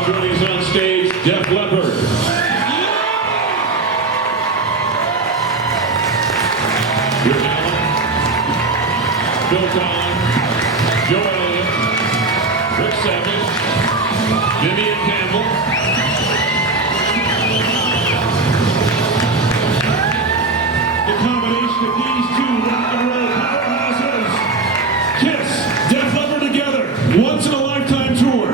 Now joining us on stage, Leppard. Your Allen, Bill Collins, Joe Elliott, Rick Savage, Vivian Campbell. The combination of these two rock and roll powerhouses, Kiss, Def Leppard together, once in a lifetime tour.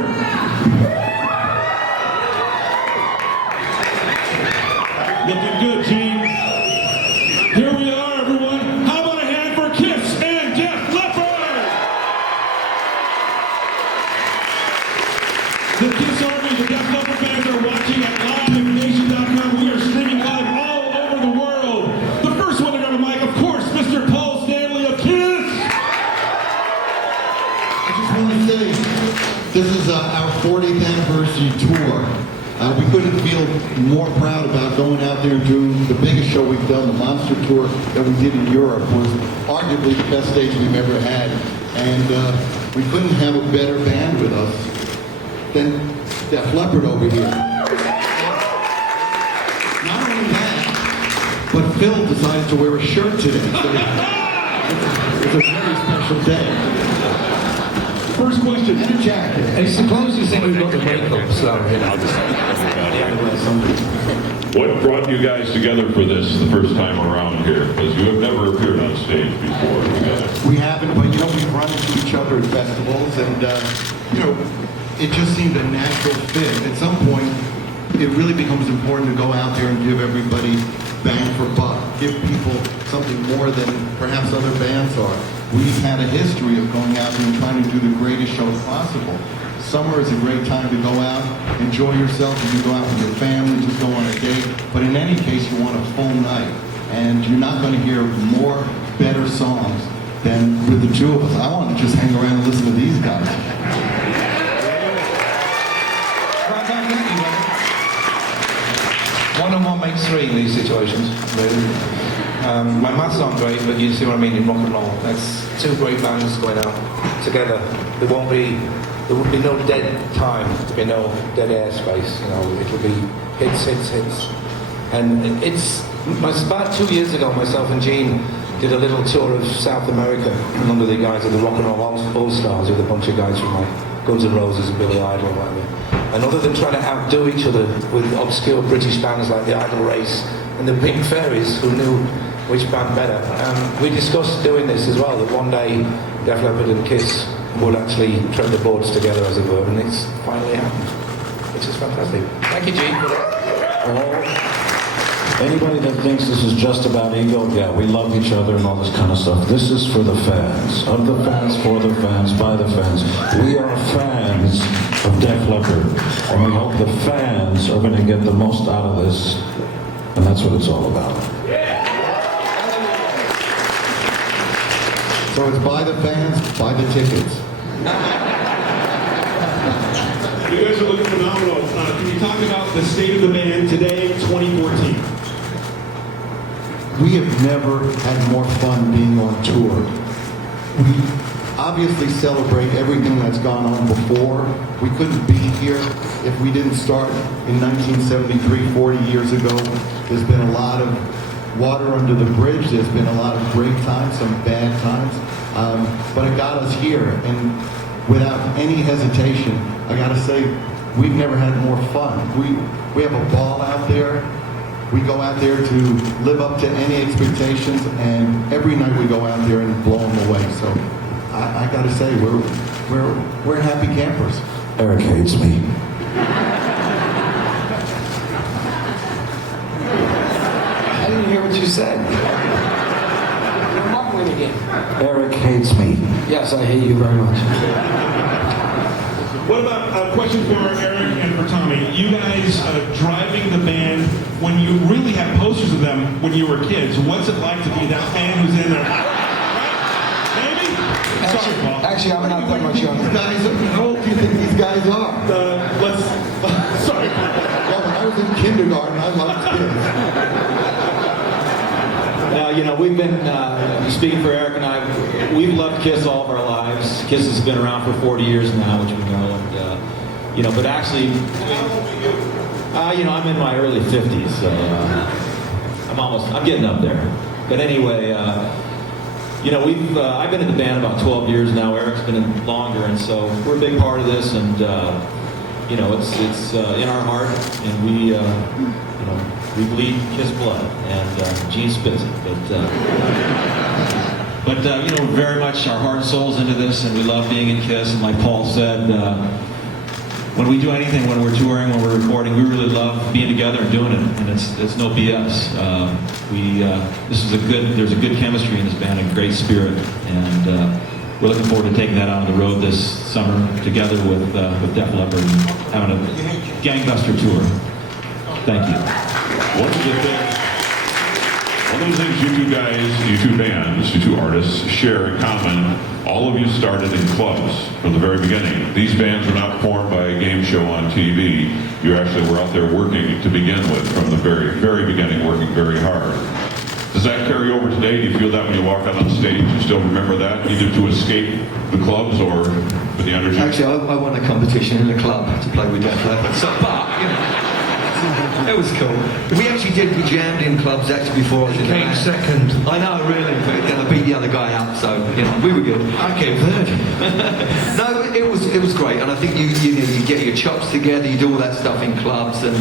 Looking good, Gene. Here we are, everyone. How about a hand for Kiss and Def Leppard? The Kiss Army, the Def Leppard fans are watching at livenation.com. We are streaming live all over the world. The first one to go to mic, of course, Mr. Paul Stanley of Kiss. I just want to say, this is our 40th anniversary tour. We couldn't feel more proud about going out there and doing the biggest show we've done. The Monster Tour that we did in Europe was arguably the best stage we've ever had. And we couldn't have a better band with us than Def Leppard over here. Not only that, but Phil decided to wear a shirt today. So it's a very special day. First question. And a jacket. It's the closest thing we've got to makeup, so you know. What brought you guys together for this the first time around here? Because you have never appeared on stage before together. We haven't, but you know, we've run into each other at festivals, and you know, it just seemed a natural fit. At some point, it really becomes important to go out there and give everybody bang for buck, give people something more than perhaps other bands are. We've had a history of going out there and trying to do the greatest show possible. Summer is a great time to go out, enjoy yourself. You can go out with your family, just go on a date. But in any case, you want a full night. And you're not going to hear more better songs than with the two of us. I want to just hang around and listen to these guys. One and one makes three in these situations, really. My maths aren't great, but you see what I mean in rock and roll. That's two great bands going out together. There will be no dead time, there'll be no dead air space, you know, it'll be hits, hits, hits. And it's about 2 years ago, myself and Gene did a little tour of South America under the guys of the Rock and Roll All-Stars with a bunch of guys from like Guns N' Roses and Billy Idol and whatever. And other than trying to outdo each other with obscure British bands like the Idol Race and the Pink Fairies, who knew which band better, we discussed doing this as well, that one day Def Leppard and Kiss would actually tread the boards together, as it were, and it's finally happened, which is fantastic. Thank you, Gene, for that. Anybody that thinks this is just about ego, yeah, we love each other and all this kind of stuff. This is for the fans, of the fans, for the fans, by the fans. We are fans of Def Leppard, and we hope the fans are going to get the most out of this, and that's what it's all about. So it's by the fans, buy the tickets. You guys are looking phenomenal. Can you talk about the state of the band today, 2014? We have never had more fun being on tour. We obviously celebrate everything that's gone on before. We couldn't be here if we didn't start in 1973, 40 years ago. There's been a lot of water under the bridge. There's been a lot of great times, some bad times. But it got us here. And without any hesitation, I gotta say, we've never had more fun. We have a ball out there. We go out there to live up to any expectations, and every night we go out there and blow them away. So I gotta say, we're happy campers. Eric hates me. I didn't hear what you said. You're mumbling again. Eric hates me. Yes, I hate you very much. What about a question for Eric and for Tommy? You guys driving the band when you really had posters of them when you were kids. What's it like to be that fan who's in there? Right? Maybe? Sorry, Paul. Actually, I'm not that much younger. How old do you think these guys are? Sorry. Yeah, when I was in kindergarten, I loved kids. Now, you know, we've been, speaking for Eric and I, we've loved Kiss all of our lives. Kiss has been around for 40 years now, which we know, and but actually, I'm in my early 50s, so I'm getting up there. But anyway, I've been in the band about 12 years now. Eric's been in longer, and so we're a big part of this, and it's in our heart, and we bleed his blood, and Gene spits it. But very much our heart and soul's into this, and we love being in KISS. And like Paul said, when we do anything, when we're touring, when we're recording, we really love being together and doing it, and it's no BS. There's a good chemistry in this band, a great spirit, and we're looking forward to taking that out on the road this summer together with Def Leppard and having a gangbuster tour. Thank you. One of the things you two guys, you two bands, you two artists share in common, all of you started in clubs from the very beginning. These bands were not formed by a game show on TV. You actually were out there working to begin with from the very, very beginning, working very hard. Does that carry over today? Do you feel that when you walk out on stage, you still remember that, either to escape the clubs or for the energy? Actually, I won a competition in a club to play with Def Leppard. So, it was cool. We jammed in clubs actually before I was in the Came band. second. I know, really, but then I beat the other guy up, so we were good. I came third. No, it was great, and I think you get your chops together, you do all that stuff in clubs, and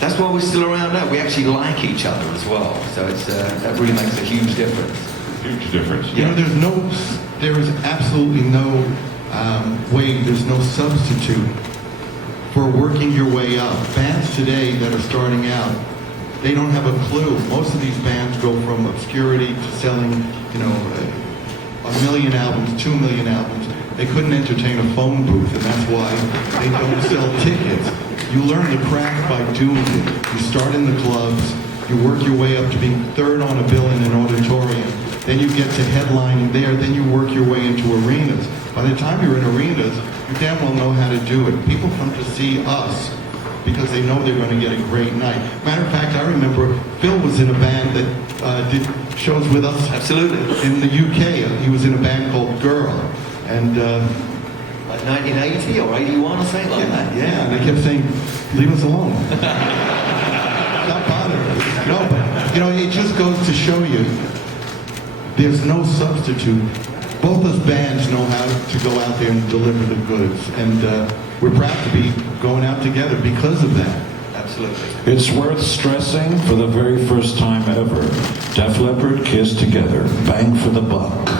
that's why we're still around now. We actually like each other as well, so that really makes a huge difference. Huge difference. There is absolutely no way, there's no substitute for working your way up. Bands today that are starting out, they don't have a clue. Most of these bands go from obscurity to selling, 1 million albums, 2 million albums. They couldn't entertain a phone booth, and that's why they don't sell tickets. You learn the craft by doing it. You start in the clubs, you work your way up to being third on a bill in an auditorium. Then you get to headlining there, then you work your way into arenas. By the time you're in arenas, you damn well know how to do it. People come to see us because they know they're going to get a great night. Matter of fact, I remember Phil was in a band that did shows with us. Absolutely. In the UK. He was in a band called Girl. And Like 1980 or 81 or something like that. yeah, and they kept saying, leave us alone. Stop bothering us. No, but, it just goes to show you there's no substitute. Both those bands know how to go out there and deliver the goods. And we're proud to be going out together because of that. Absolutely. It's worth stressing for the very first time ever. Def Leppard, KISS together. Bang for the buck.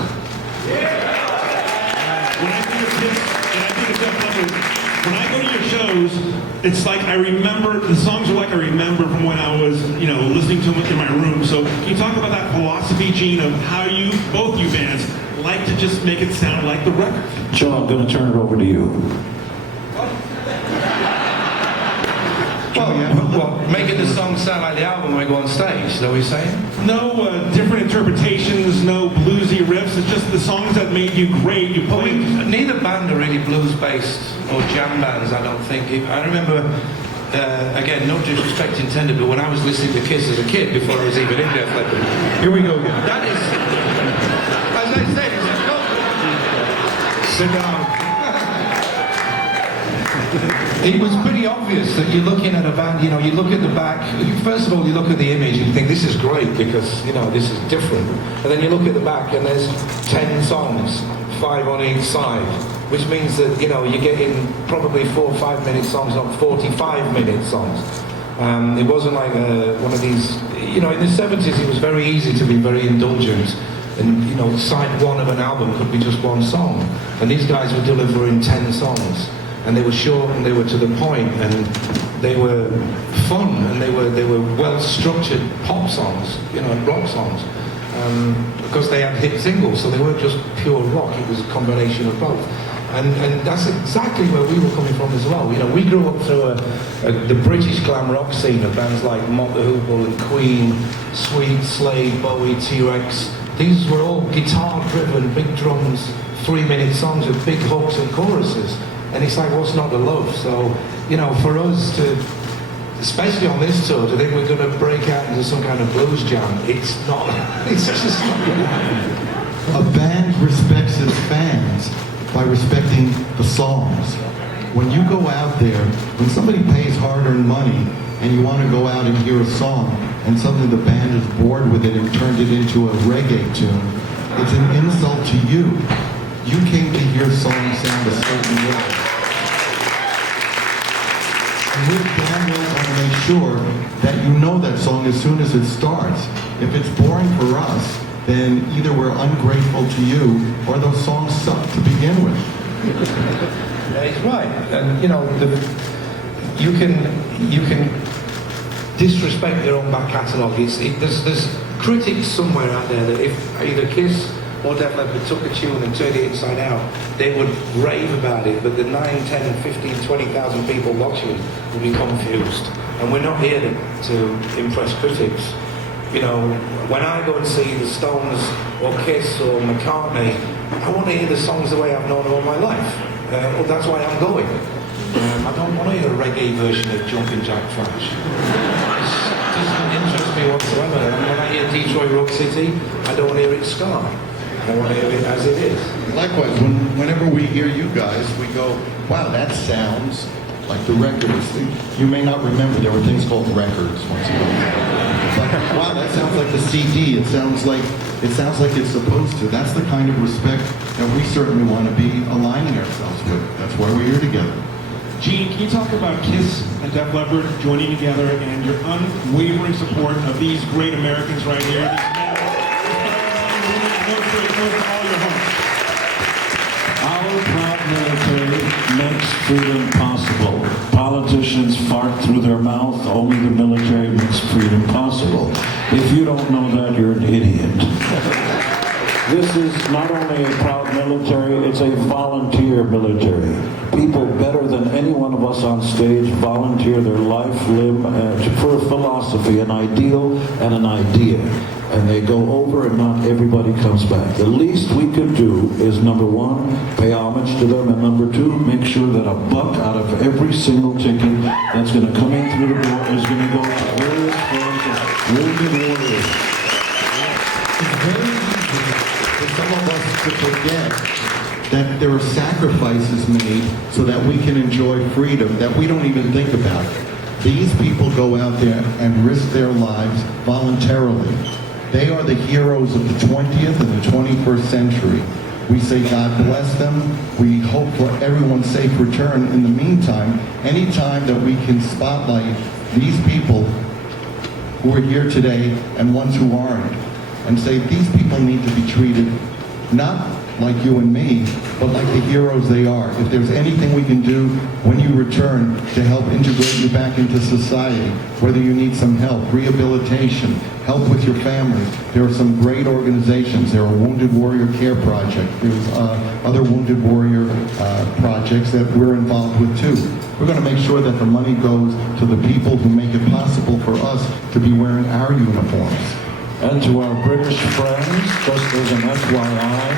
When I go to your shows, it's like I remember, the songs are like I remember from when I was, listening to them in my room. So can you talk about that philosophy, Gene, of how both you bands, like to just make it sound like the record? Joe, I'm going to turn it over to you. Well, making the song sound like the album when we go on stage, is that what you're saying? No different interpretations, no bluesy riffs. It's just the songs that made you great. You played. Neither band are really blues-based or jam bands, I don't think. I remember, again, no disrespect intended, but when I was listening to KISS as a kid, before I was even in Def Leppard. Here we go again. That is, as I said, sit down. It was pretty obvious that you're looking at a band, you look at the back, first of all you look at the image and you think this is great because, this is different. And then you look at the back and there's 10 songs, 5 on each side, which means that, you're getting probably 4 or 5 minute songs, not 45-minute songs. It wasn't like one of these, in the 70s it was very easy to be very indulgent. And, side one of an album could be just one song. And these guys were delivering 10 songs. And they were short and they were to the point and they were fun and they were well-structured pop songs, and rock songs. Because they had hit singles, so they weren't just pure rock, it was a combination of both. And that's exactly where we were coming from as well. We grew up through the British glam rock scene of bands like Mott the Hoople and Queen, Sweet, Slade, Bowie, T-Rex. These were all guitar-driven, big drums, 3-minute songs with big hooks and choruses. And it's like, what's not to love? So, for us to, especially on this tour, to think we're going to break out into some kind of blues jam, it's just not going to happen. A band respects its fans by respecting the songs. when you go out there, when somebody pays hard-earned money and you want to go out and hear a song and suddenly the band is bored with it and turned it into a reggae tune, it's an insult to you. You came to hear songs sound a certain way. And we're damn well going to make sure that you know that song as soon as it starts. If it's boring for us, then either we're ungrateful to you or those songs suck to begin with. Yeah, he's right. And you know, you can disrespect your own back catalogue. There's critics somewhere out there that if either Kiss or Def Leppard took a tune and turned it inside out, they would rave about it, but the 9, 10, 15, 20,000 people watching would be confused. And we're not here to impress critics. You know, when I go and see the Stones or Kiss or McCartney, I want to hear the songs the way I've known all my life. Well, that's why I'm going. I don't want to hear a reggae version of Jumpin' Jack Flash. It doesn't interest me whatsoever. And when I hear Detroit Rock City, I don't want to hear it ska. I want to hear it as it is. Likewise, whenever we hear you guys, we go, wow, that sounds like the records. You may not remember there were things called records once ago. But wow, that sounds like the CD. It sounds like it's supposed to. That's the kind of respect that we certainly want to be aligning ourselves with. That's why we're here together. Gene, can you talk about Kiss and Def Leppard joining together and your unwavering support of these great Americans right here? All your homes. Our proud military makes freedom possible. Politicians fart through their mouth. Only the military makes freedom possible. If you don't know that, you're an idiot. This is not only a proud military, it's a volunteer military. People better than any one of us on stage volunteer their life, limb, for a philosophy, an ideal, and an idea. And they go over and not everybody comes back. The least we could do is, number one, pay homage to them, and number two, make sure that a buck out of every single ticket that's going to come in through the door is going to go to various forms of wounded warriors. It's very easy for some of us to forget that there are sacrifices made so that we can enjoy freedom that we don't even think about. These people go out there and risk their lives voluntarily. They are the heroes of the 20th and the 21st century. We say God bless them. We hope for everyone's safe return. In the meantime, anytime that we can spotlight these people who are here today and ones who aren't, and say these people need to be treated not like you and me, but like the heroes they are. If there's anything we can do when you return to help integrate you back into society, whether you need some help, rehabilitation, help with your family, there are some great organizations. There are Wounded Warrior Care Project. There's other Wounded Warrior projects that we're involved with too. We're going to make sure that the money goes to the people who make it possible for us to be wearing our uniforms. And to our British friends, just as an FYI,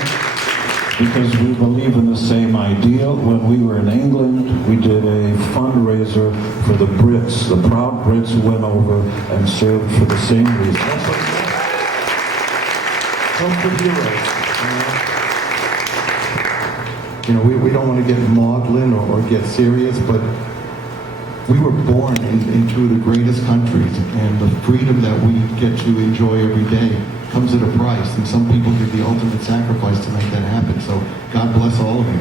because we believe in the same ideal, when we were in England, we did a fundraiser for the Brits, the proud Brits who went over and served for the same reason. Hope for heroes. You know, we don't want to get maudlin or get serious, but we were born into the greatest countries, and the freedom that we get to enjoy every day comes at a price, and some people give the ultimate sacrifice to make that happen. So God bless all of you.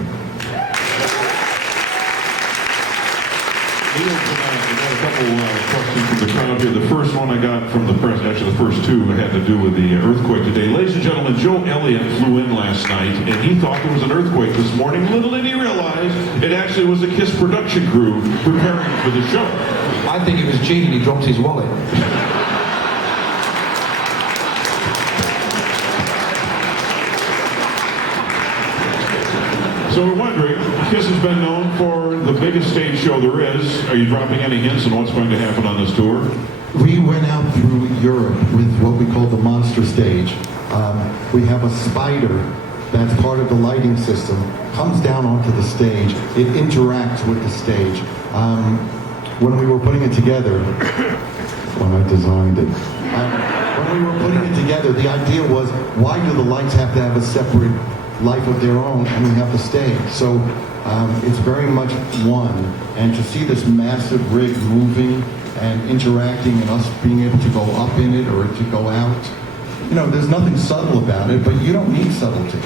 We got a couple questions from the crowd here. The first one I got from the press, actually the first two had to do with the earthquake today. Ladies and gentlemen, Joe Elliott flew in last night, and he thought there was an earthquake this morning. Little did he realize it actually was a KISS production crew preparing for the show. I think it was Gene and he dropped his wallet. So we're wondering, KISS has been known for the biggest stage show there is. Are you dropping any hints on what's going to happen on this tour? We went out through Europe with what we call the monster stage. We have a spider that's part of the lighting system, comes down onto the stage. It interacts with the stage. When we were putting it together, when I designed it, when we were putting it together, the idea was, why do the lights have to have a separate life of their own and we have the stage? So It's very much one. And to see this massive rig moving and interacting and us being able to go up in it or to go out, there's nothing subtle about it, but you don't need subtlety.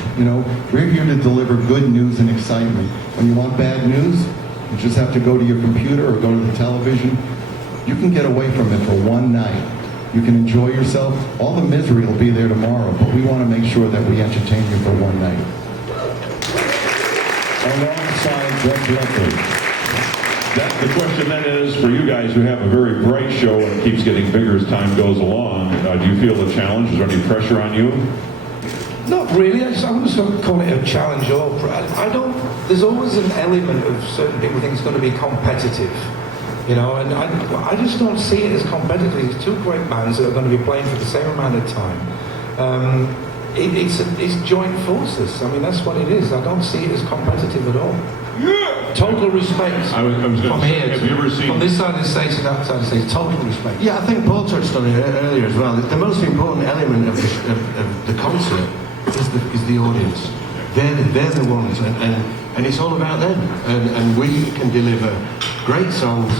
We're here to deliver good news and excitement. When you want bad news, you just have to go to your computer or go to the television. You can get away from it for one night. You can enjoy yourself. All the misery will be there tomorrow, but we want to make sure that we entertain you for one night. Alongside Jeff Leppard. The question then is, for you guys who have a very bright show and it keeps getting bigger as time goes along, do you feel the challenge? Is there any pressure on you? Not really. I wouldn't sort of call it a challenge or I don't. There's always an element of certain people think it's going to be competitive, and I just don't see it as competitive. It's two great bands that are going to be playing for the same amount of time. It's joint forces. I mean, that's what it is. I don't see it as competitive at all. Yeah. Total respect. I was going from to say, here have you ever seen... From this side of the stage to that side of the stage, total respect. Yeah, I think Paul touched on it earlier as well. The most important element of the concert is the audience. They're the ones, and it's all about them. And we can deliver great songs,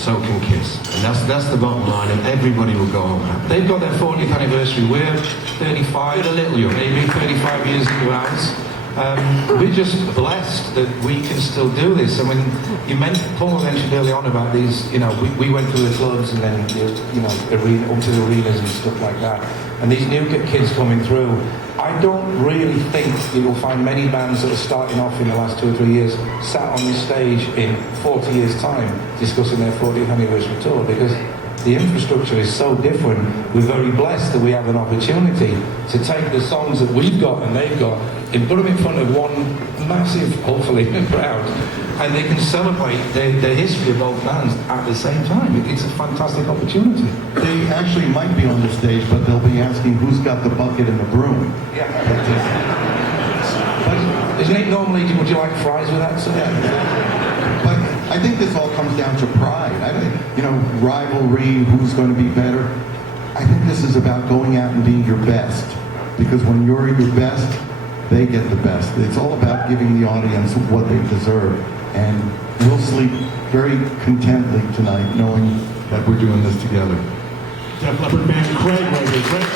so can Kiss. And that's the bottom line, and everybody will go home happy. They've got their 40th anniversary. We're 35, a little young. maybe 35 years into ours. We're just blessed that we can still do this. I mean, Paul mentioned early on about these, we went through the clubs and then, up to the arenas and stuff like that. And these new kids coming through, I don't really think you'll find many bands that are starting off in the last 2 or 3 years sat on this stage in 40 years' time discussing their 40th anniversary tour, because the infrastructure is so different. We're very blessed that we have an opportunity to take the songs that we've got and they've got and put them in front of one massive, hopefully, crowd, and they can celebrate the history of both bands at the same time. It's a fantastic opportunity. They actually might be on the stage, but they'll be asking who's got the bucket and the broom. Yeah. Isn't it normally, would you like fries with that? So, Yeah. But I think this all comes down to pride. Rivalry, who's going to be better. I think this is about going out and being your best. Because when you're your best, they get the best. It's all about giving the audience what they deserve. And we'll sleep very contently tonight knowing that we're doing this together. Def Leppard band Craig right here. Craig.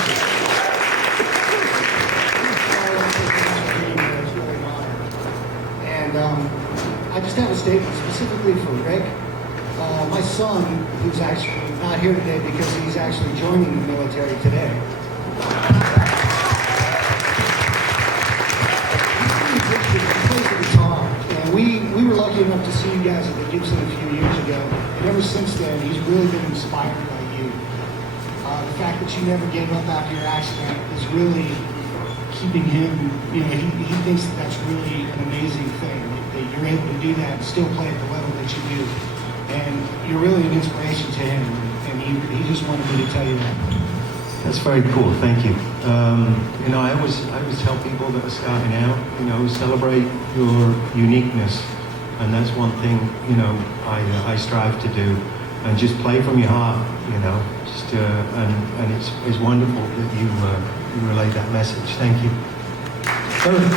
And I just have a statement specifically for Rick. My son, who's actually not here today because he's actually joining the military today. He plays the guitar, and we were lucky enough to see you guys at the Gibson a few years ago. And ever since then, he's really been inspired by you. The fact that you never gave up after your accident is really keeping him, he thinks that's really an amazing thing, that you're able to do that and still play at the level that you do. And you're really an inspiration to him, and he just wanted me to tell you that. That's very cool. Thank you. I always tell people that are starting out, celebrate your uniqueness, and that's one thing I strive to do, and just play from your heart. And it's wonderful that you relayed that message. Thank you. Eric,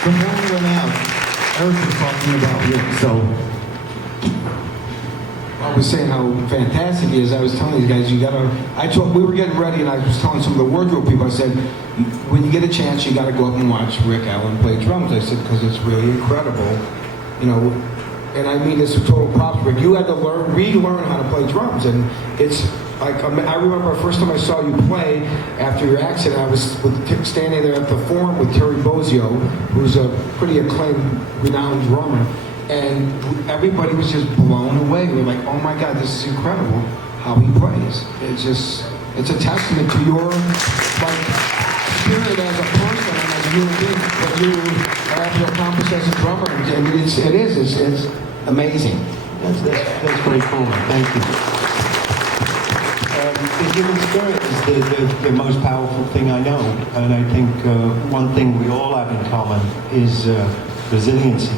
before we went out, Eric was talking about Rick, so I was saying how fantastic he is. I was telling these guys, we were getting ready, and I was telling some of the wardrobe people, I said, when you get a chance, you got to go up and watch Rick Allen play drums. I said, because it's really incredible, and I mean this with total props, Rick. You had to relearn how to play drums, and it's like, I remember the first time I saw you play after your accident, I was standing there at the Forum with Terry Bozzio, who's a pretty acclaimed, renowned drummer, and everybody was just blown away. We were like, oh my God, this is incredible how he plays. It's a testament to your spirit as a person and as a human being, what you are able to accomplish as a drummer. And it's amazing. That's very cool. Thank you. The human spirit is the most powerful thing I know, and I think one thing we all have in common is resiliency.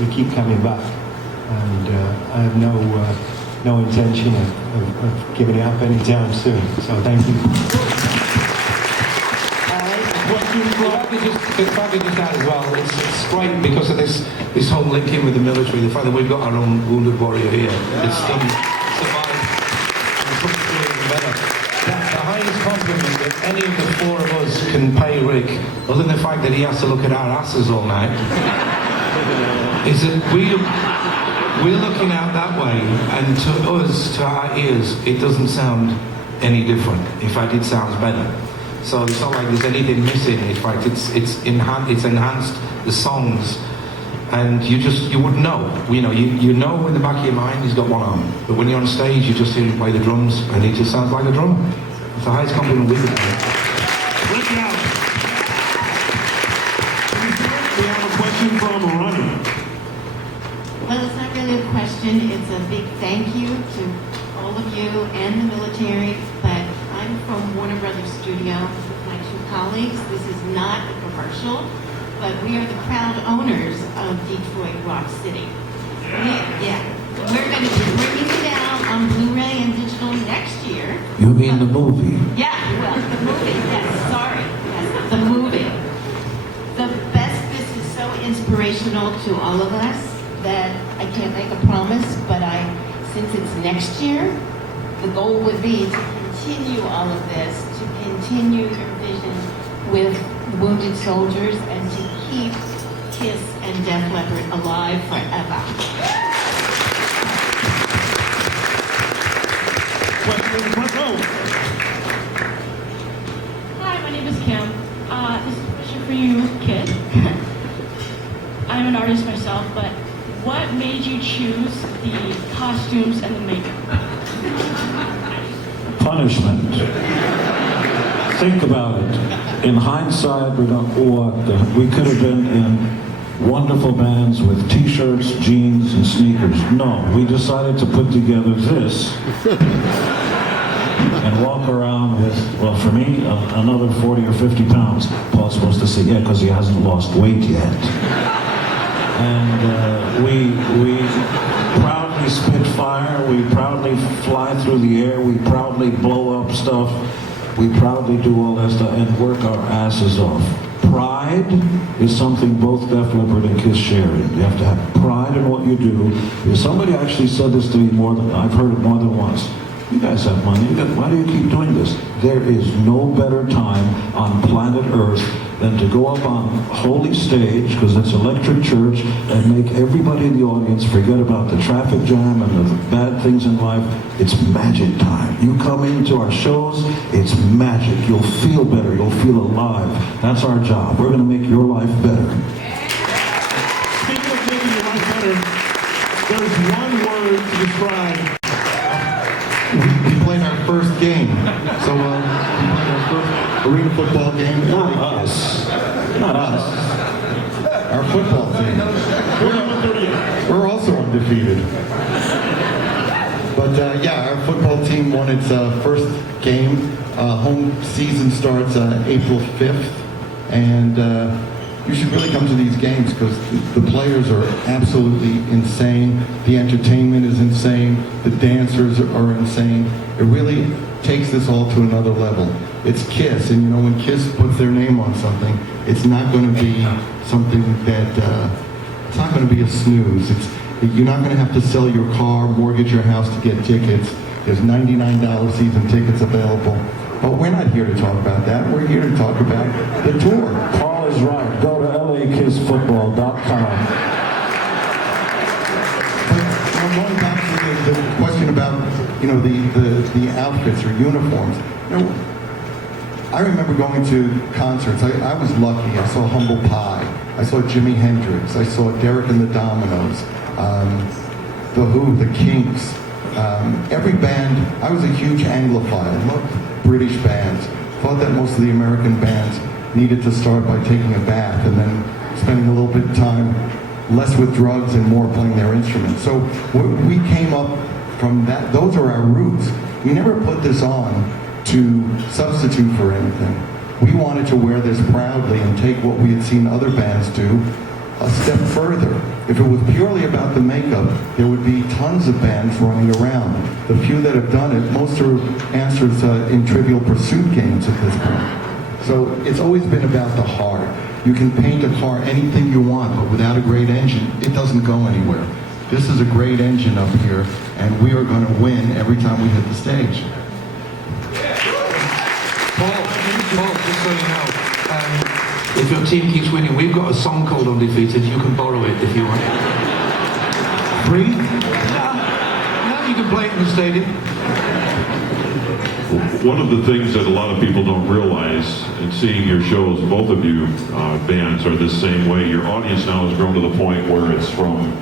We keep coming back, and I have no intention of giving up anytime soon. So thank you. All right. question If from... I could just add as well, it's great because of this whole link in with the military, the fact that we've got our own wounded warrior here. It's survived and come through even better. The highest compliment that any of the four of us can pay Rick, other than the fact that he has to look at our asses all night, is that we're looking out that way, and to us, to our ears, it doesn't sound any different. In fact, it sounds better. So it's not like there's anything missing. In fact, it's enhanced the songs, and you wouldn't know. You know in the back of your mind he's got one arm, but when you're on stage, you just hear him play the drums, and he just sounds like a drummer. It's the highest compliment we could pay. Rick out. We have a question from Ronnie. Well, it's not really a question. It's a big thank you to all of you and the military. But I'm from Warner Brothers Studio with my two colleagues. This is not a commercial, but we are the proud owners of Detroit Rock City. We're going to be bringing it out on Blu-ray and digital next year. You mean the movie? Yeah, well, the movie, yes, sorry. Yes, the movie. This is so inspirational to all of us that I can't make a promise, but since it's next year, the goal would be to continue all of this, to continue your vision with wounded soldiers, and to keep KISS and Def Leppard alive forever. Question from Rome. Hi, my name is Kim. This is a question for you, kid. I'm an artist myself, but what made you choose the costumes and the makeup? Punishment. Think about it. In hindsight, we could have been in wonderful bands with t-shirts, jeans, and sneakers. No, we decided to put together this and walk around with, well, for me, another 40 or 50 pounds. Paul's supposed to say, yeah, because he hasn't lost weight yet. And we proudly spit fire, we proudly fly through the air, we proudly blow up stuff, we proudly do all that stuff and work our asses off. Pride is something both Def Leppard and KISS share. You have to have pride in what you do. Somebody actually said this to me I've heard it more than once. You guys have money, why do you keep doing this? There is no better time on planet Earth than to go up on holy stage, because it's electric church, and make everybody in the audience forget about the traffic jam and the bad things in life. It's magic time. You come into our shows, it's magic. You'll feel better, you'll feel alive. That's our job. We're going to make your life better. Speaking of making your life better, there's one word to describe. We played our first game. So we played our first arena football game. Not us. Not us. Our football team. 41-38. We're also undefeated. But our football team won its first game. Home season starts April 5th. And you should really come to these games because the players are absolutely insane. The entertainment is insane. The dancers are insane. It really takes this all to another level. It's KISS, and when KISS puts their name on something, it's not going to be something that, it's not going to be a snooze. You're not going to have to sell your car, mortgage your house to get tickets. There's $99 season tickets available. But we're not here to talk about that. We're here to talk about the tour. Paul is right. Go to lakissfootball.com. But going back to the question about the outfits or uniforms. I remember going to concerts. I was lucky. I saw Humble Pie. I saw Jimi Hendrix. I saw Derek and the Dominoes. The Who, the Kinks. Every band. I was a huge Anglophile. Loved British bands. Thought that most of the American bands needed to start by taking a bath and then spending a little bit of time less with drugs and more playing their instruments. So we came up from that. Those are our roots. We never put this on to substitute for anything. We wanted to wear this proudly and take what we had seen other bands do a step further. If it was purely about the makeup, there would be tons of bands running around. The few that have done it, most are answers in Trivial Pursuit games at this point. So it's always been about the heart. You can paint a car anything you want, but without a great engine, it doesn't go anywhere. This is a great engine up here, and we are going to win every time we hit the stage. Paul, just so you know, if your team keeps winning, we've got a song called Undefeated. You can borrow it if you want. Free? No, you can play it in the stadium. One of the things that a lot of people don't realize in seeing your shows, both of you bands are this same way. Your audience now has grown to the point where it's from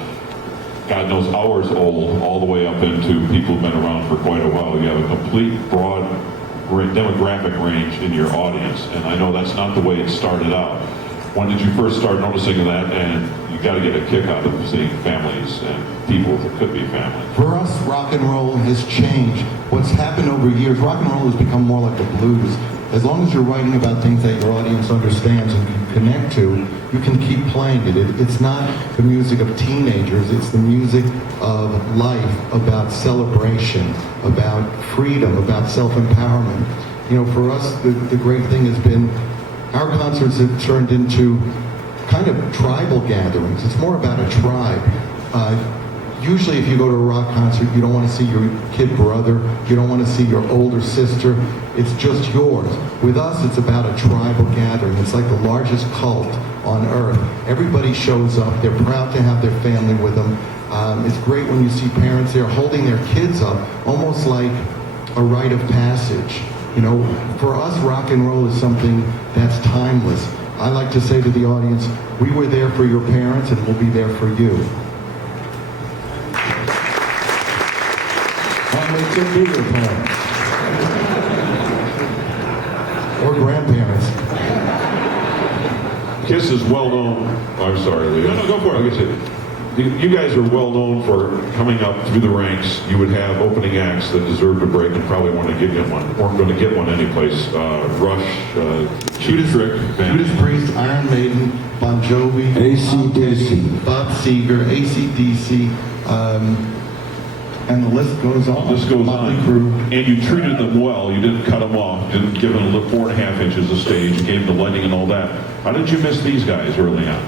God knows hours old all the way up into people who've been around for quite a while. You have a complete broad demographic range in your audience, and I know that's not the way it started out. When did you first start noticing that? And you got to get a kick out of seeing families and people that could be family. For us, rock and roll has changed. What's happened over years, rock and roll has become more like the blues. As long as you're writing about things that your audience understands and can connect to, you can keep playing it. It's not the music of teenagers, it's the music of life, about celebration, about freedom, about self-empowerment. You know, for us, the great thing has been our concerts have turned into kind of tribal gatherings. It's more about a tribe. Usually if you go to a rock concert, you don't want to see your kid brother, you don't want to see your older sister, it's just yours. With us, it's about a tribal gathering. It's like the largest cult on earth. Everybody shows up, they're proud to have their family with them. It's great when you see parents there holding their kids up, almost like a rite of passage. You know, for us, rock and roll is something that's timeless. I like to say to the audience, we were there for your parents and we'll be there for you. It could be your parents. Or grandparents. Kiss is well known. I'm sorry, Leo. No, go for it. You guys are well known for coming up through the ranks. You would have opening acts that deserved a break and probably want to give you one. Weren't going to get one anyplace. Rush, Judas Priest, Iron Maiden, Bon Jovi, AC/DC, Bob Seger, AC/DC, and the list goes on. This goes Motley on. Crue. And you treated them well. You didn't cut them off. Didn't give them 4.5 inches of stage. You gave them the lighting and all that. How did you miss these guys early on?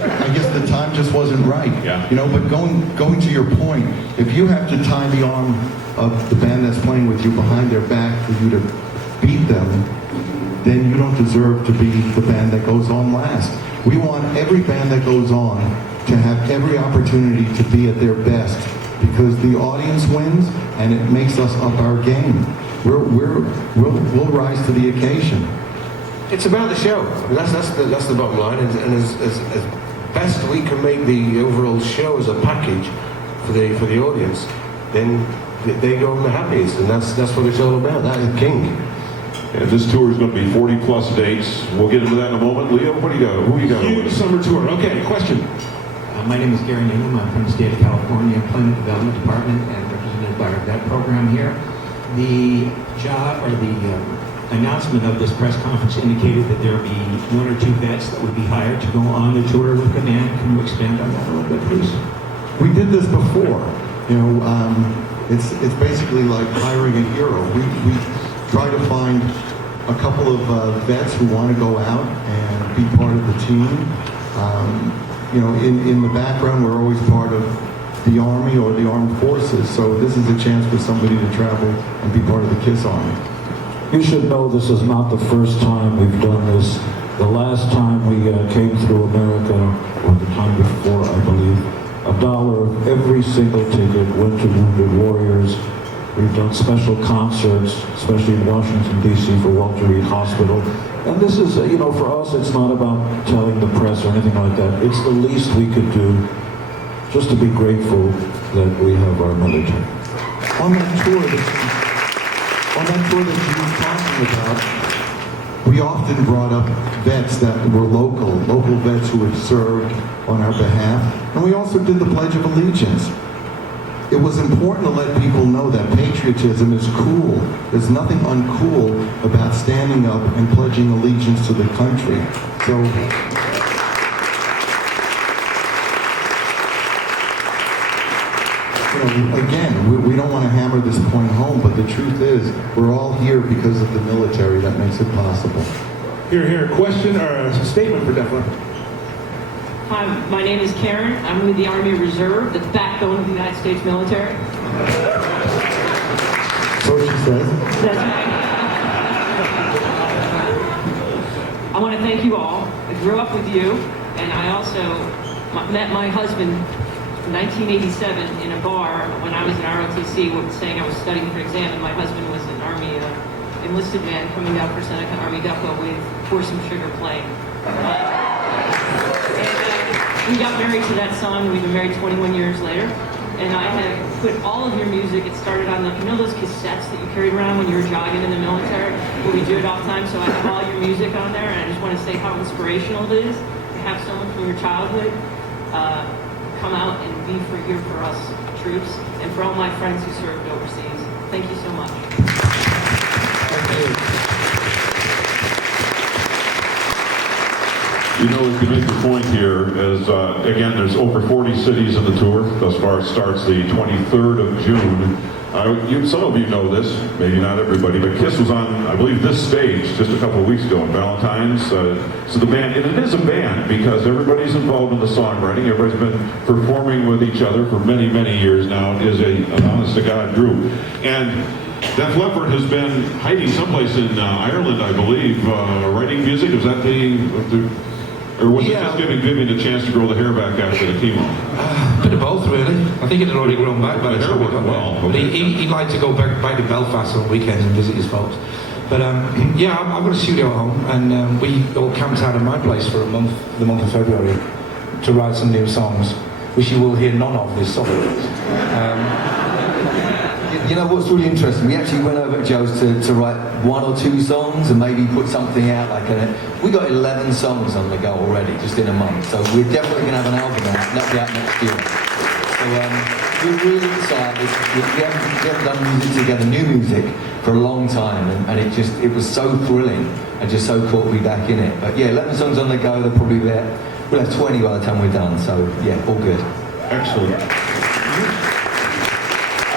I guess the time just wasn't right. Yeah. You know, but going to your point, if you have to tie the arm of the band that's playing with you behind their back for you to beat them, then you don't deserve to be the band that goes on last. We want every band that goes on to have every opportunity to be at their best, because the audience wins and it makes us up our game. We'll rise to the occasion. It's about the show. That's the bottom line. And as best we can make the overall show as a package for the audience, then they go home the happiest, and that's what it's all about. That is king. And this tour is going to be 40+ dates. We'll get into that in a moment. Leo, what do you got? Who you got? Huge summer tour. Okay, question. My name is Gary Newman. I'm from the state of California Employment Development Department and represented by our vet program here. The job or the announcement of this press conference indicated that there would be 1 or 2 vets that would be hired to go on the tour with the band. Can you expand on that a little bit, please? We did this before. You know, it's basically like hiring a hero. We try to find a couple of vets who want to go out and be part of the team. You know, in the background, we're always part of the Army or the Armed Forces, so this is a chance for somebody to travel and be part of the KISS Army. You should know this is not the first time we've done this. The last time we came through America, or the time before, I believe, $1 of every single ticket went to Wounded Warriors. We've done special concerts, especially in Washington, D.C. for Walter Reed Hospital. And this is, you know, for us, it's not about telling the press or anything like that. It's the least we could do just to be grateful that we have our military. On that tour that you were talking about, we often brought up vets that were local vets who had served on our behalf. And we also did the Pledge of Allegiance. It was important to let people know that patriotism is cool. There's nothing uncool about standing up and pledging allegiance to the country. So, again, we don't want to hammer this point home, but the truth is, we're all here because of the military that makes it possible. Here, question or a statement for Def Leppard. Hi, my name is Karen. I'm with the Army Reserve, the backbone of the United States military. So she says. That's right. I want to thank you all. I grew up with you, and I also met my husband in 1987 in a bar when I was in ROTC, saying I was studying for exam, and my husband was an Army enlisted man coming out for Seneca Army Depot with Pour Some Sugar playing. We got married to that song. We've been married 21 years later. And I have put all of your music, it started on those cassettes that you carried around when you were jogging in the military, where we do it all the time, so I have all your music on there, and I just want to say how inspirational it is to have someone from your childhood come out and be here for us troops, and for all my friends who served overseas. Thank you so much. Thank you. You know, we can make the point here is, again, there's over 40 cities in the tour. Thus far, it starts the 23rd of June. Some of you know this, maybe not everybody, but Kiss was on, I believe, this stage just a couple of weeks ago on Valentine's. So the band, and it is a band because everybody's involved in the songwriting. Everybody's been performing with each other for many, many years now. It is an honest-to-God group. And Def Leppard has been hiding someplace in Ireland, I believe, writing music. Is that or was it just giving Vivian a chance to grow the hair back after the chemo? A bit of both, really. I think it had already grown back by the time we got well. there. But he'd like to go back to Belfast on weekends and visit his folks. But yeah, I've got a studio at home, and we all camped out in my place for the month of February, to write some new songs, which you will hear none of this summer. You know what's really interesting? We actually went over to Joe's to write 1 or 2 songs and maybe put something out like we got 11 songs on the go already, just in a month. So we're definitely going to have an album out, that'll be out next year. So we're really excited. We haven't done music together, new music, for a long time, and it was so thrilling and just so caught me back in it. But yeah, 11 songs on the go, they'll probably be there. We'll have 20 by the time we're done, so yeah, all good. Excellent.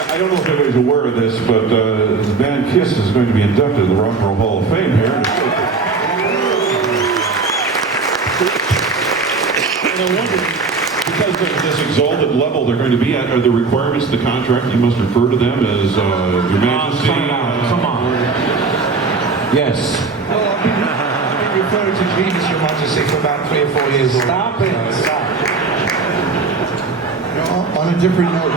I don't know if anybody's aware of this, but the band Kiss is going to be inducted to the Rock and Roll Hall of Fame here. And I wonder, because of this exalted level they're going to be at, are the requirements of the contract, you must refer to them as Your Majesty? Come on. Yes. Well, I've been referring to Jesus, Your Majesty, for about 3 or 4 years. Stop it. Stop. On a different note,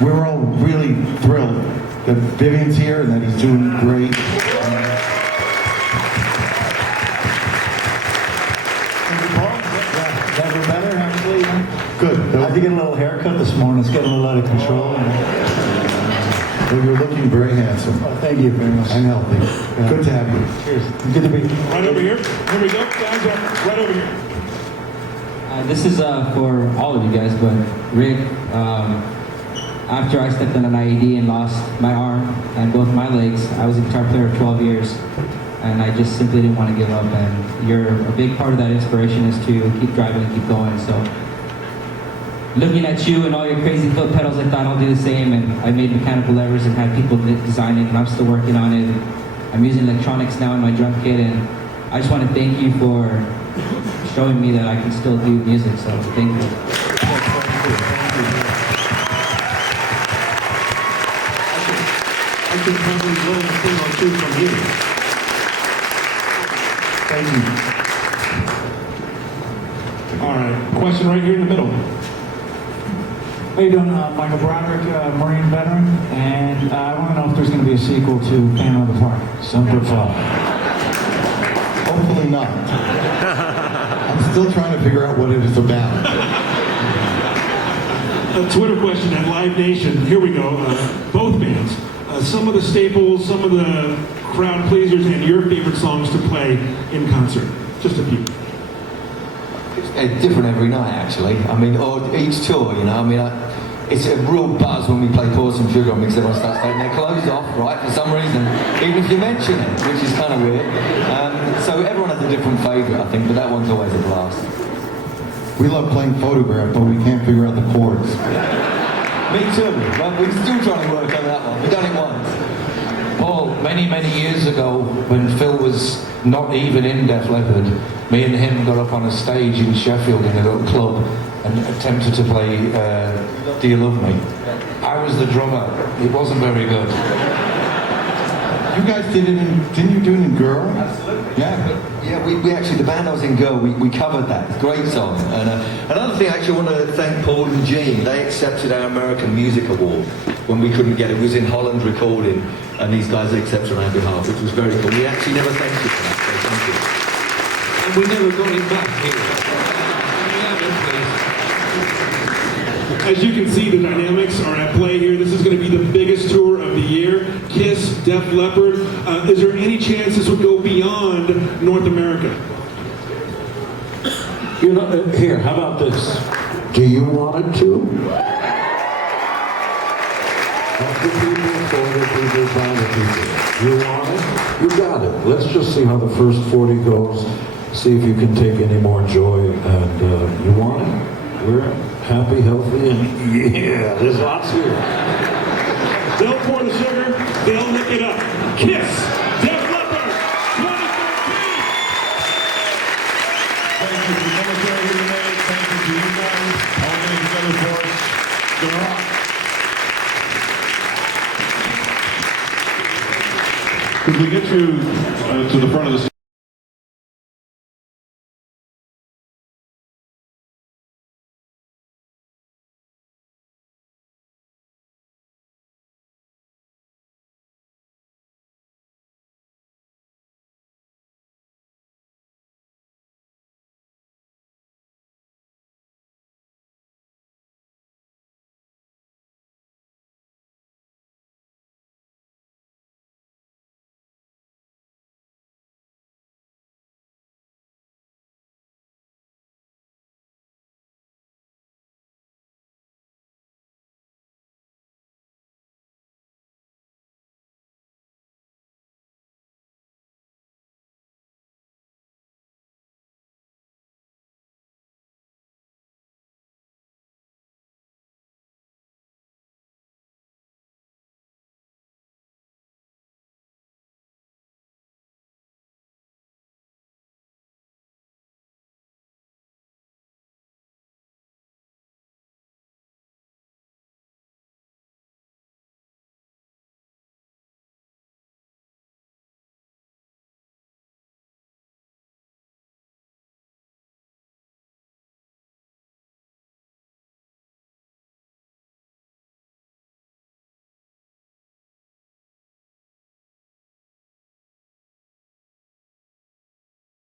we're all really thrilled that Vivian's here and that he's doing great. Never better, actually. Good. I had to get a little haircut this morning. It's getting a little out of control. Well, you're looking very handsome. Oh, thank you very much. And healthy. Good to have you. Cheers. Good to be here. Right over here. Here we go. Guys, right over here. This is for all of you guys, but Rick, after I stepped on an IED and lost my arm and both my legs, I was a guitar player for 12 years, and I just simply didn't want to give up, and you're a big part of that inspiration is to keep driving and keep going. So looking at you and all your crazy foot pedals, I thought I'll do the same, and I made mechanical levers and had people design it, and I'm still working on it. I'm using electronics now in my drum kit, and I just want to thank you for showing me that I can still do music, so thank you. I could probably learn a thing or two from you. Thank you. All right. Question right here in the middle. How you doing? Michael Broderick, Marine veteran, and I want to know if there's going to be a sequel to Phantom of the Park. Semper Fi. Hopefully not. I'm still trying to figure out what it is about. A Twitter question at Live Nation. Here we go. Both bands. Some of the staples, some of the crowd pleasers, and your favorite songs to play in concert. Just a few. It's different every night, actually. I mean, or each tour, you know. I mean, it's a real buzz when we play Pour Some Sugar on because everyone starts taking their clothes off, right, for some reason, even if you mention it, which is kind of weird. So everyone has a different favourite, I think, but that one's always a blast. We love playing photograph, but we can't figure out the chords. Me too, but we're still trying to work on that one. We've done it once. Paul, many years ago, when Phil was not even in Def Leppard, me and him got up on a stage in Sheffield in a little club and attempted to play Do You Love Me? I was the drummer. It wasn't very good. You guys didn't you do it in Girl? Absolutely. Yeah, we actually, the band I was in, Girl, we covered that. Great song. And another thing, I actually want to thank Paul and Gene. They accepted our American Music Award when we couldn't get it. It was in Holland recording, and these guys accepted on our behalf, which was very cool. We actually never thanked you for that, so thank you. And we never got it back here. As you can see, the dynamics are at play here. This is going to be the biggest tour of the year. Kiss, Def Leppard. Is there any chance this would go beyond North America? You know, here, how about this? Do you want it to? Of the people, for the people, by the people. You want it? You got it. Let's just see how the first 40 goes. See if you can take any more joy. And you want it? We're happy, healthy, and yeah, there's lots here. They'll pour the sugar, they'll lick it up. Kiss, Def Leppard, 2013! Thank you for the military here today. Thank you to you guys. All getting together for us. Good rock. Could we get you to the front of the